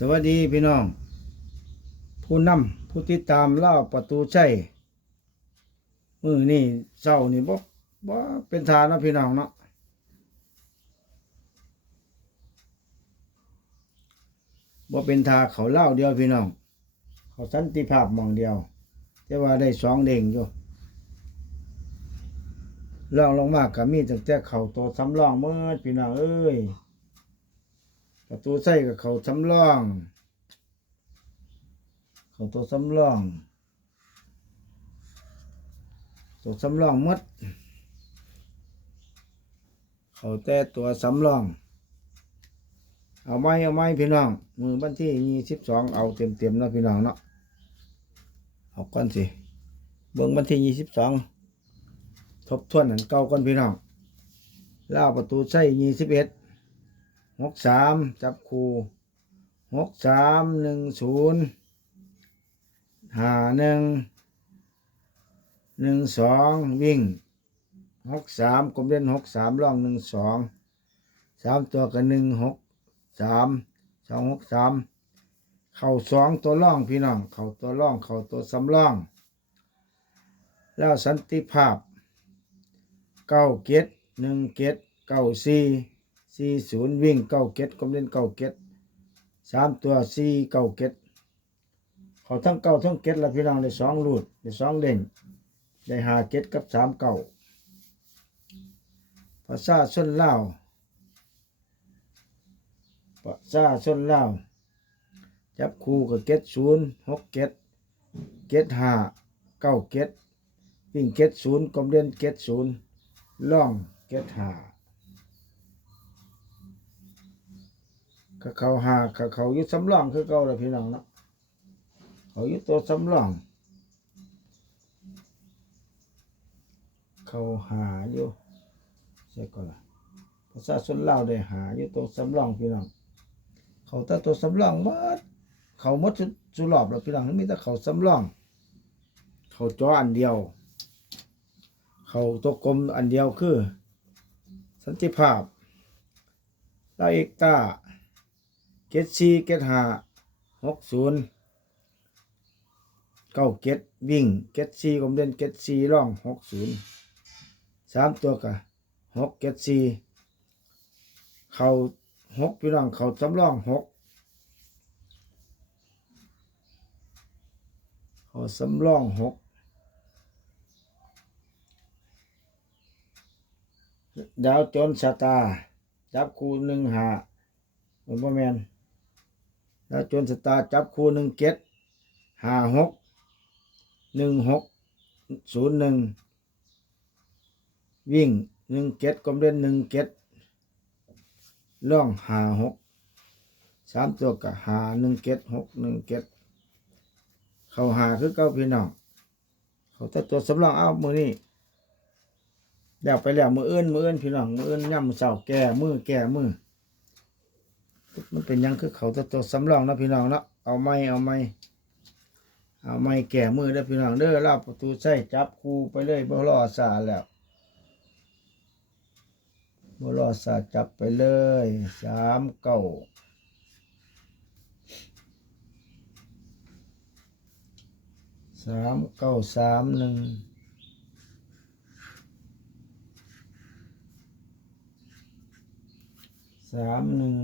สวัสดีพี่น้อง ผู้นำผู้ติดตามเล่าประตูใช่มือนี่เศร้านี่บ่บ่เป็นทาเนาะพี่น้องเนาะบ่เป็นทาเขาเล่าเดียวพี่น้อง เขาสันติภาพมองเดียว แต่ว่าได้สองเด้งอยู่ล่องลงมากก็มีตั้งแต่เขาโตสำรองเมื่อพี่น้องเอ้ย ประตูใส่กับเขาสำรอง เขาตัวสำรอง ตัวสำรองหมดเขาแต่ตัวสำรอง เอาไม้เอาไม้พี่น้อง มือวันที่ยี่สิบสองเอาเต็มเต็มนะพี่น้องเนาะ เอาก่อนสิ เบิ่งวันที่ยี่สิบสองทบทวนอันเก่าก่อนพี่น้องล่าวประตูใส่ยี่สิบเอ็ด หกสามจับคู่หกสามหนึ่งศูนย์หาหนึ่งหนึ่งสองวิ่งหกสามกลมเล่นหกสามล่องหนึ่งสองสามตัวกับหนึ่งหกสามสองหกสามเข่าสองตัวล่องพี่น้อง เข่าตัวล่อง เข่าตัวสำล่อง แล้วสันติภาพเก้าเกตหนึ่งเกตเก้าสี่ สี่ศูนย์วิ่งเก้าเก็ดกลมเล่นเก้าเก็ดสามตัวสี่เก้าเก็ดเขาทั้งเก้าทั้งเก็ดละพี่น้องได้สองลูดได้สองเด่งได้หาเก็ดกับสามเก้าภาษาส้นเล่าภาษาส้นเล่าจับคู่กับเก็ดศูนย์หกเก็ดเก็ดห้าเก้าเก็ดวิ่งเก็ดศูนย์กลมเล่นเก็ดศูนย์ล่องเก็ดห้า ก็เขาหาก็เขาอยึดสำรองคือเก่าเลยพี่น้องเนาะเขาอยึดตัวสำรอง เขาหาอยู่ใช่ก็ละภาษาชนลาวได้หาอยู่ตัวสำรองพี่น้อง เขาแต่ตัวสำรองหมดเขามดสุดสุดรอบแล้วพี่น้องมีแต่เขาสำรอง เขาจออันเดียว เขาตัวกลมอันเดียวคือ สันติภาพลาเอกตา เก็ดสี่เก็ดห้าหกศูนย์เก้าเก็ดวิ่งเก็ดสี่ผมเล่นเก็ดสี่ร่องหกศูนย์สามตัวกะหกเก็ดสี่เขาหกพี่น้องเขาสำรองหกเขาสำรองหกดาวจนสตาร์จับคูหนึ่งหามันบ่แมน แล้วจนสตาจับคู่หนึ่งเก็ดห้าหกหนึ่งหกศูนย์หนึ่งวิ่งหนึ่งเก็ดกลมเล่นหนึ่งเก็ดล่องหาหกสามตัวกับหาหนึ่งเก็ดหกหนึ่งเก็ดเขาหาคือเก้าพี่น้องเขาแต่ตัวสำรองเอามือนี่แล้วไปแล้วมือเอื้นมือเอื้นพี่น้องมือเอื้นย่ำมือเสาแก่มือแก่มือ มันเป็นยังคือเขาตัวตัวสำรองนะพี่น้องเนาะเอาไม้เอาไม้เอาไม้แก่มือได้พี่น้องเด้อลาบประตูใส่จับคูไปเลยบ่รอสาแล้วบ่รอสาจับไปเลยสามเก้าสามเก้าสามหนึ่งสามหนึ่ง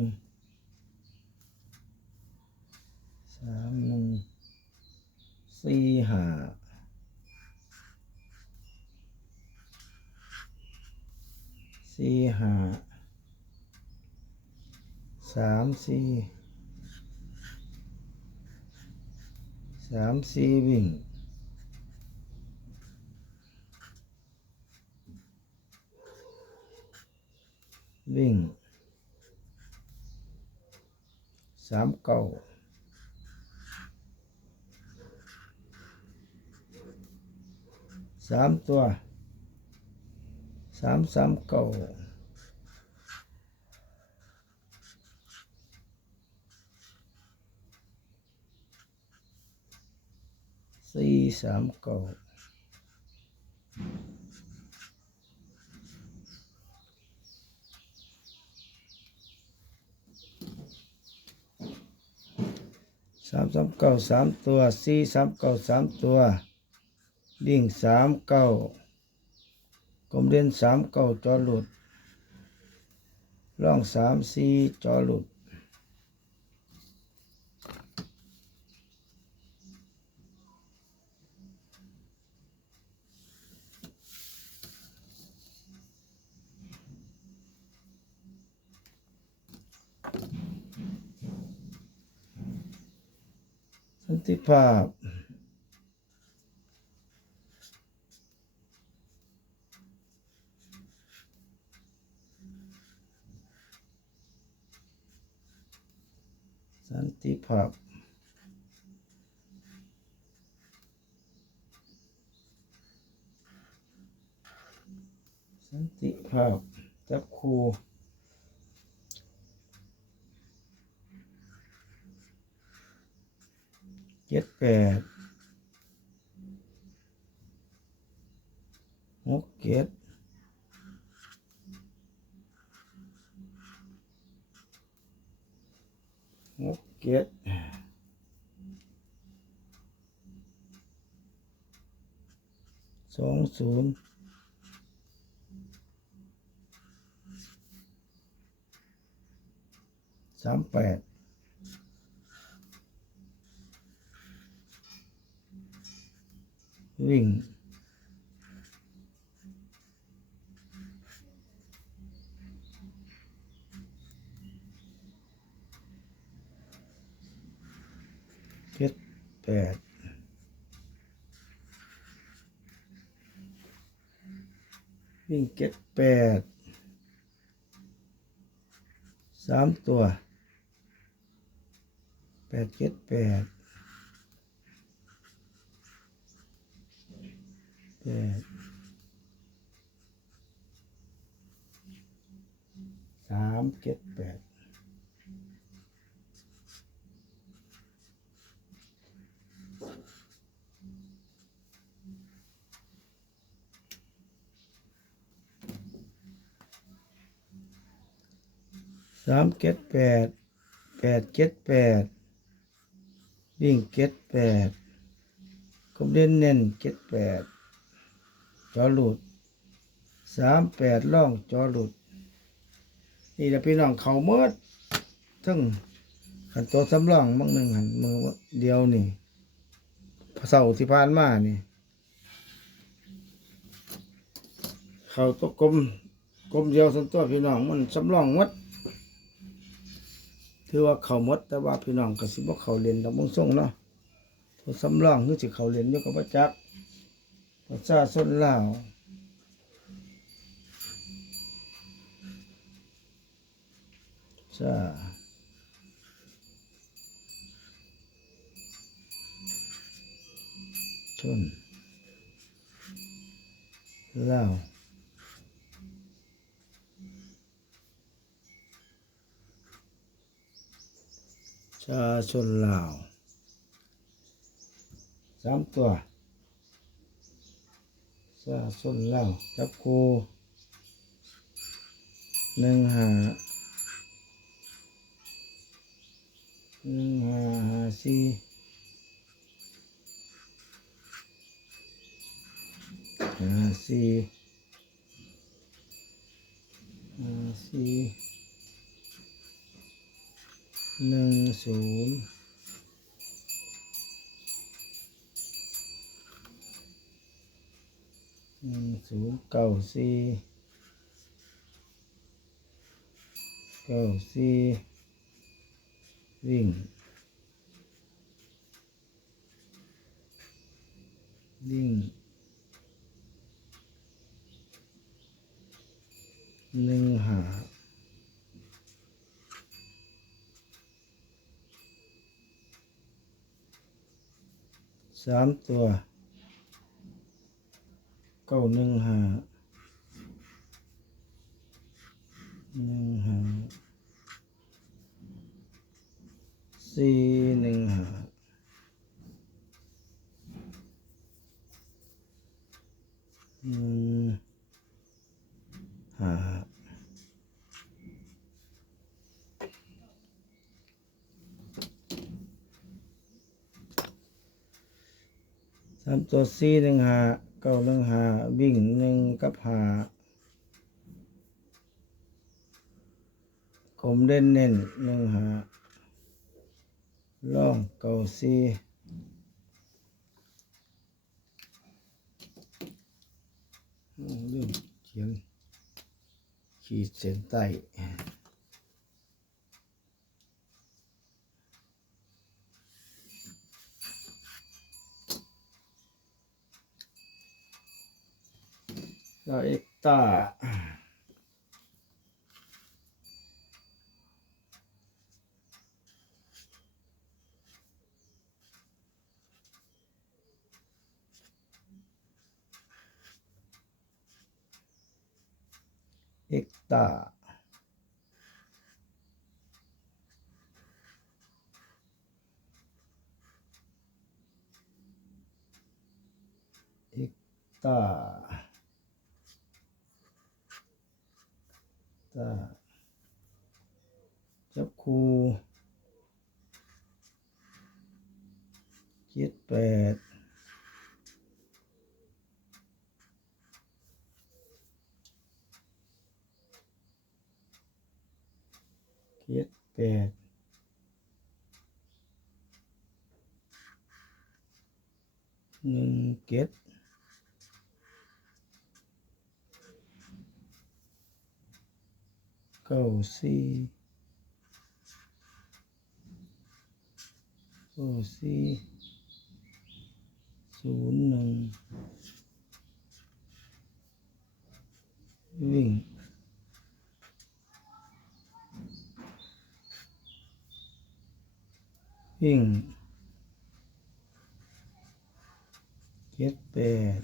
สามหนึ่งสี่ห้าสี่ห้าสามสี่สามสี่วิ่งวิ่งสามเก้า สามตัวสามสามเก้าสี่สามเก้าสามสามเก้าสามตัวสี่สามเก้าสามตัว ดิ่งสามเก้ากลมเด่นสามเก้าจอหลุดร่องสามสี่จอหลุดสันติภาพ สันติภาพ สันติภาพจับคูเจ็ดแปดหกเจ็ดหกเจ็ดสองศูนย์ สามแปดวิ่งเจ็ดแปดวิ่งเจ็ดแปดสามตัว แปดเจ็ดแปดแปดสามเจ็ดแปดสามเจ็ดแปดแปดเจ็ดแปด วิ่งเจ็ดแปดกบเด่นเน้นเจ็ดแปดจอหลุดสามแปดล่องจอหลุด นี่แหละพี่น้องเขาเมื่อทั้งขันตัวสำรองบางหนึ่งหันมือเดียวนี่เสาที่ผ่านมานี่ เขาตัวกลมกลมเดียวสันตัวพี่น้องมันสำรองหมัด ถือว่าเขาหมดแต่ว่าพี่น้องก็สิบ่เขาเรียนดอกมงส่งเนาะตัวสำรองคือสิเขาเรียนอยู่กับพระจักรประชาชนลาวจ้นลาวชาชนลาวสาซาส้นเหล้า บคูหนึ่งหาหนึ่งหาหาสี่หาสี่หาสี่ หนึ่งศูนย์หนึ่งศูนย์เก้าสี่เก้าสี่วิ่งวิ่งหนึ่งหา สามตัวเก้าหนึ่งห้าหนึ่งห้าสี่หนึ่งห้าหนึ่งห้าามตัวสี่หนึ่งหาเก้าหนึ่งหาวิ่งหนึ่งกับหากลมเด่นเน้นหนึ่งหาล่องเก้าสี่อืมลืมเขียนขีดเส้นใต้ แล้วเอ็กตาเอ็ กตาเอ็กตาตาจับคูเจ็ดแปดเจ็ดแปดหนึ่งเจ็ด เก้าสี่เก้าสี่ศูนย์หนึ่งวิ่งวิ่งเจ็ดแปด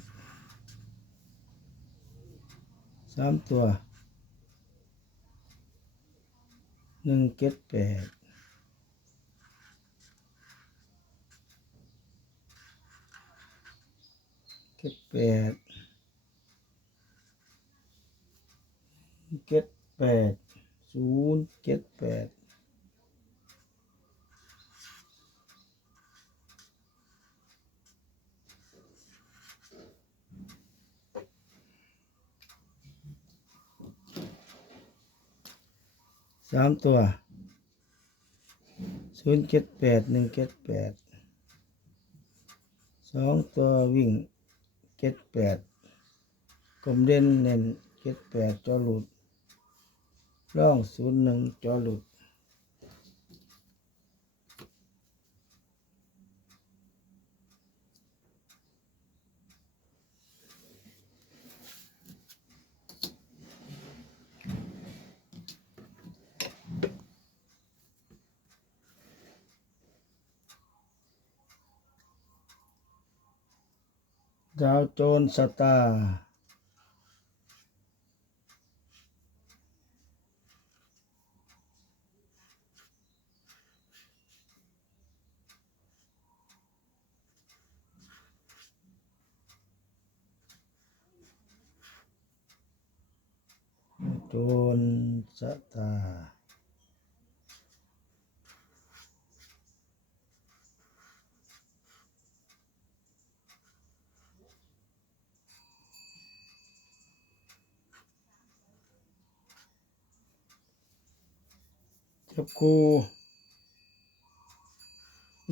สามตัว หนึ่งเจ็ดแปดเจ็ดแปดเจ็ดแปดศูนย์เจ็ดแปด สามตัวศูนย์เจ็ดแปดหนึ่งเจ็ดแปดสองตัววิ่งเจ็ดแปดกลมเด่นเน้นเจ็ดแปดจอหลุดร่องศูนย์หนึ่งจอหลุด ดาวโจรสตาร์โจรสตาร์จับ คู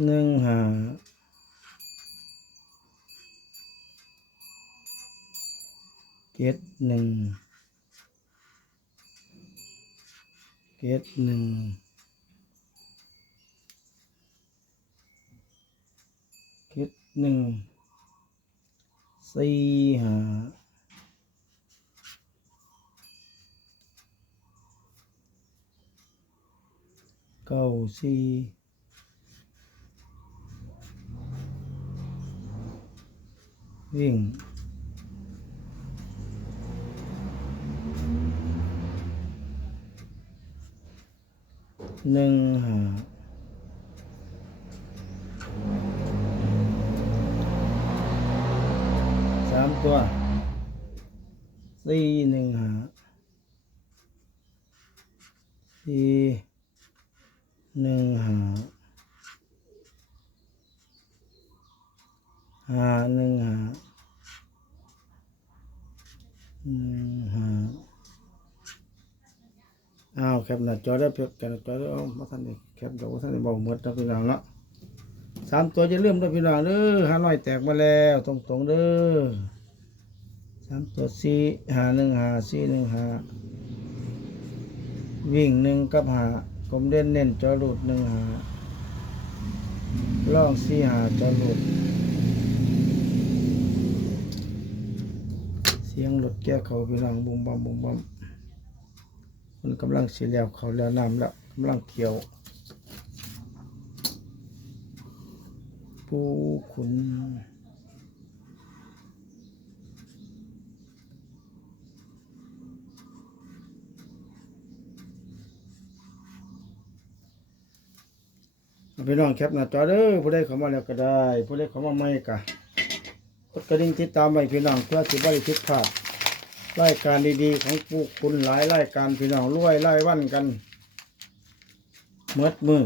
หนึ่งหาเจ็ดหนึ่งเจ็ดหนึ่งเจ็ดหนึ่งสี่หา เก้าสี่วิ่งหนึ่งหาสามตัวสี่ หนึ่งหาหาหนึ่งหาหนึ่งหาอ้าวแคปหน้าจอได้เพียงแคปหน้าจอได้เอามาท่านนี่แคปเดี๋ยวว่าท่านนี่บอกหมดนะพี่น้องเนาะสามตัวจะเริ่มด้วยพี่น้องเด้อห้าร้อยแตกมาแล้วตรงๆเด้อสามตัวสี่หาหนึ่งหาสี่หนึ่งหาวิ่งหนึ่งกับหา กลมเด่นเน้นจอหลุดหนึ่งหาล่องสี่หาจอหลุดเสียงรถแก้เขาพี่น้องบุมบัมบุมบัมมันกำลังเสียแล้วเขาแล้วน้ำแล้วกำลังเกี่ยว ปูขุน พี่น้องแคปหน้าจอเด้อผู้ใดเข้ามาแล้วก็ได้ ผู้ใดเข้ามาไม่ก็กดกระดิ่งติดตามไว้พี่น้องเพื่อสิบ่ได้ผิดพลาดรายการดีๆ ของปูคุณหลายรายการพี่น้องรวยรายวันกันเมื่อมือ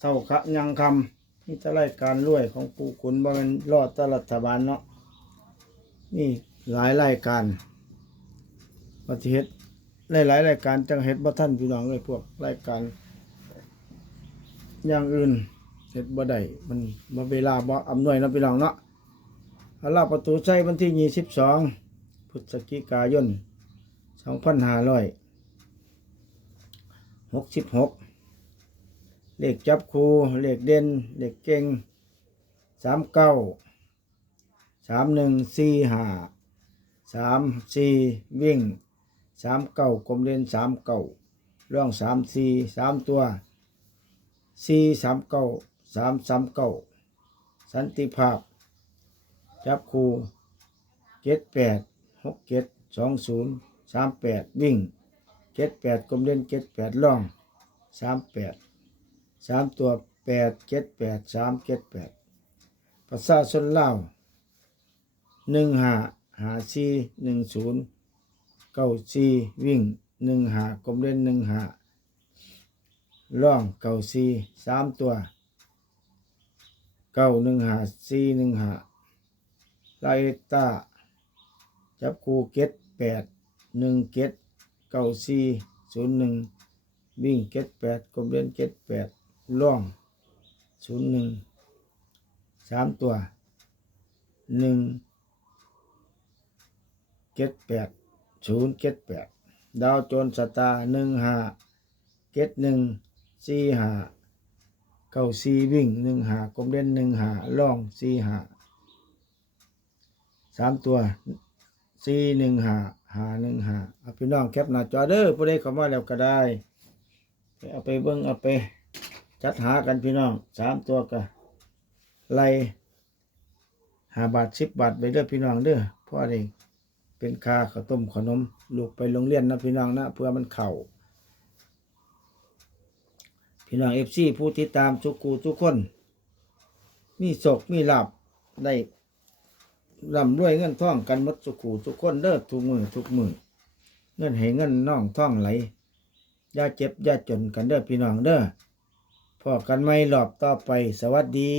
เท่าขะยังคำนี่จะรายการรวยของปูคุณบ่แมันรอดตรัฐบาลเนาะนี่หลายรายการปฏิเฮ็ดหลายๆรายการจังเฮ็ดบ่ท่านพี่น้องเลยพวกรายการอย่างอื่น เสร็จบ่ได้มันบ่เวลาบ่อำนวยเนาะพี่น้องเนาะอาลาประตูใจวันที่22พฤศจิกายน2566เลขจับคูเลขเด่นเลขเก่ง39 31 45 34วิ่ง39กลมเด่น39ร่อง34 3ตัวสี่สามเก้า สามสามเก้าสันติภาพ จับคูเจ็ดแปดหกเจ็ดสองศูนย์สามแปดวิ่งเจ็ดแปดกลมเล่นเจ็ดแปดล่องสามแปดสามตัวแปดเจ็ดแปดสามเจ็ดแปดภาษาชนเล่าหนึ่งหาหาสี่หนึ่งศูนย์เก้าสี่วิ่งหนึ่งหากลมเล่นหนึ่งหาล่องเก่าซีสามตัว เก้าหนึ่งหาซีหนึ่งหาไลายตาจับคูเก็ตแปดหนึ่งเก็ตเก้าซีศูนย์หนึ่งวิ่งเก็ตแปดกลมเล่นเก็ตแปดล่องศูนย์หนึ่งสามตัวหนึ่งเก็ตแปดศูนย์เก็ตแปดดาวโจนสตาร์หนึ่งหาเก็ดหนึ่งสี่หา เก้าสี่วิ่งหนึ่งหากลมเล่นหนึ่งหาล่องสี่หาสามตัวสี่หนึ่งหาหาหนึ่งหาเอาพี่น้องแคปหน้าจอเด้อผู้ใดเข้ามาแล้วก็ได้ไปเอาไปเบิ้งเอาไป จัดหากันพี่น้องสามตัวก็ไล่หาบาทสิบบาทไปเด้อพี่น้องเด้อพราะอะไรเป็นคาข้าวต้มขนม ลูกไปโรงเรียนนะพี่น้องนะเพื่อมันเข่า พี่น้องเอฟซีผู้ติดตามทุกกูทุกคน มีโศกมีหลับได้ร่ำรวยเงินท่องกันหมดทุกคูทุกคนเด้อทุกมือทุกมือเงินให้เงินน่องท่องไหลอย่าเจ็บอย่าจนกันเด้อพี่น้องเด้อพอกันไม่หลอบต่อไปสวัสดี